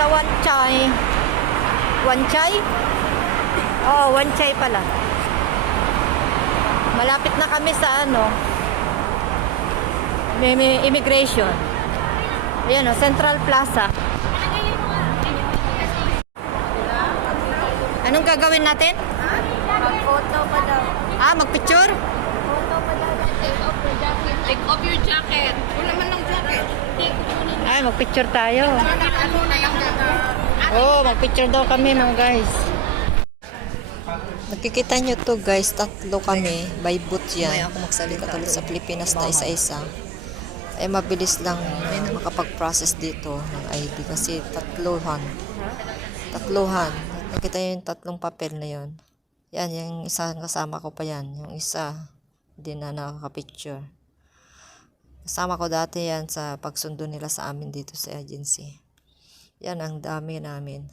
sa Wanchay. Wanchay? Oh, Wanchay pala. Malapit na kami sa ano, may immigration. Ayan o, Central Plaza. Anong gagawin natin? Mag-photo pa daw. Magpicture? Photo pa daw. Take off your jacket. Wala man ng jacket. Magpicture tayo. Ano na yung Magpicture daw kami mga guys. Nakikita nyo to guys, tatlo kami. By boot yan. Hindi katulad sa Pilipinas na isa-isa. Mabilis lang makapag-process dito ng ID kasi tatluhan. Nakita nyo yung tatlong papel na yon. Yan, yung isa kasama ko pa yan. Yung isa, hindi na nakaka-picture. Kasama ko dati yan sa pagsundo nila sa amin dito sa agency. Yan, ang dami namin.